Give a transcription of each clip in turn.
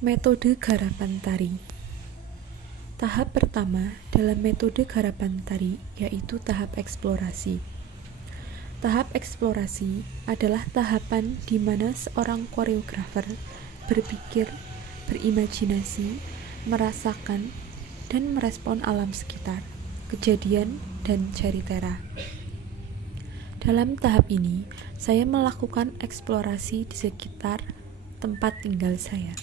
Metode garapan tari. Tahap pertama dalam metode garapan tari yaitu tahap eksplorasi. Tahap eksplorasi adalah tahapan di mana seorang koreografer berpikir, berimajinasi, merasakan, dan merespon alam sekitar, kejadian, dan ceritera. Dalam tahap ini, saya melakukan eksplorasi di sekitar tempat tinggal saya.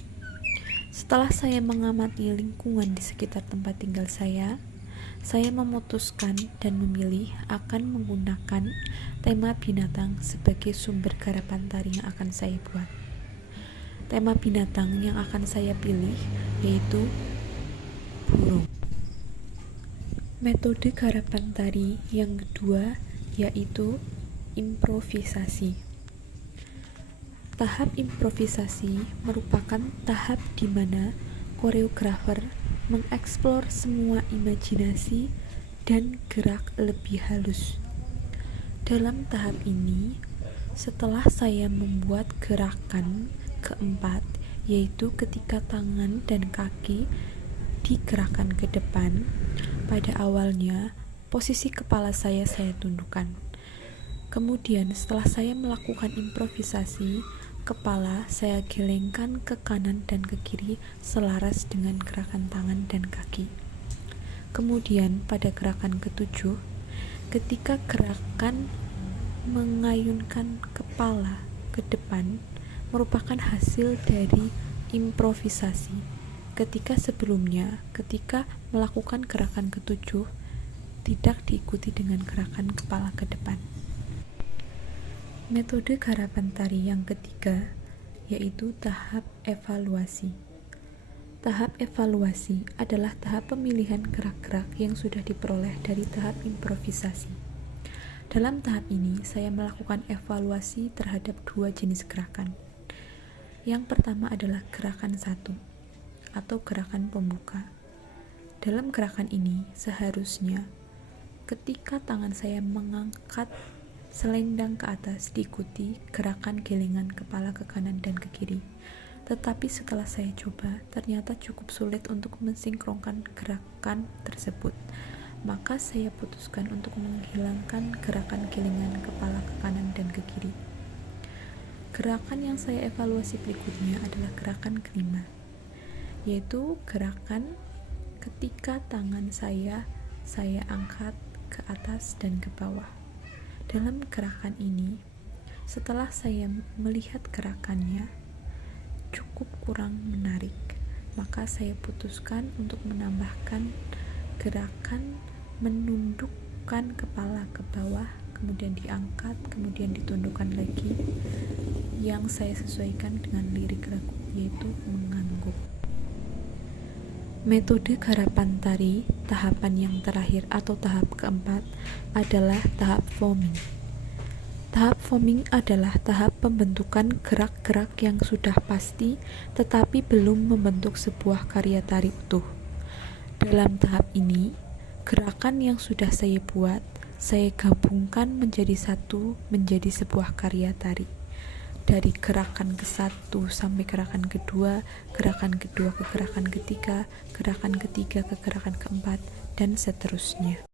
Setelah saya mengamati lingkungan di sekitar tempat tinggal saya memutuskan dan memilih akan menggunakan tema binatang sebagai sumber garapan tari yang akan saya buat. Tema binatang yang akan saya pilih yaitu burung. Metode garapan tari yang kedua yaitu improvisasi. Tahap improvisasi merupakan tahap di mana koreografer mengeksplor semua imajinasi dan gerak lebih halus. Dalam tahap ini, setelah saya membuat gerakan keempat, yaitu ketika tangan dan kaki digerakkan ke depan, pada awalnya posisi kepala saya tundukkan. Kemudian setelah saya melakukan improvisasi, kepala saya gelengkan ke kanan dan ke kiri selaras dengan gerakan tangan dan kaki. Kemudian pada gerakan ketujuh, ketika gerakan mengayunkan kepala ke depan merupakan hasil dari improvisasi. Ketika sebelumnya, ketika melakukan gerakan ketujuh, tidak diikuti dengan gerakan kepala ke depan. Metode garapan tari yang ketiga yaitu tahap evaluasi. Tahap evaluasi adalah tahap pemilihan gerak-gerak yang sudah diperoleh dari tahap improvisasi. Dalam tahap ini, saya melakukan evaluasi terhadap dua jenis gerakan. Yang pertama adalah gerakan 1 atau gerakan pembuka. Dalam gerakan ini, seharusnya ketika tangan saya mengangkat selendang ke atas diikuti gerakan gelengan kepala ke kanan dan ke kiri. Tetapi setelah saya coba, ternyata cukup sulit untuk mensinkronkan gerakan tersebut. Maka saya putuskan untuk menghilangkan gerakan gelengan kepala ke kanan dan ke kiri. Gerakan yang saya evaluasi berikutnya adalah gerakan kelima, yaitu gerakan ketika tangan saya angkat ke atas dan ke bawah. Dalam gerakan ini, setelah saya melihat gerakannya cukup kurang menarik, maka saya putuskan untuk menambahkan gerakan menundukkan kepala ke bawah, kemudian diangkat, kemudian ditundukkan lagi, yang saya sesuaikan dengan lirik lagu, yaitu mengangguk. Metode garapan tari tahapan yang terakhir atau tahap keempat adalah tahap forming. Tahap forming adalah tahap pembentukan gerak-gerak yang sudah pasti tetapi belum membentuk sebuah karya tari utuh. Dalam tahap ini, gerakan yang sudah saya buat, saya gabungkan menjadi satu menjadi sebuah karya tari. Dari gerakan ke-1 sampai gerakan kedua ke gerakan ketiga ke gerakan keempat, dan seterusnya.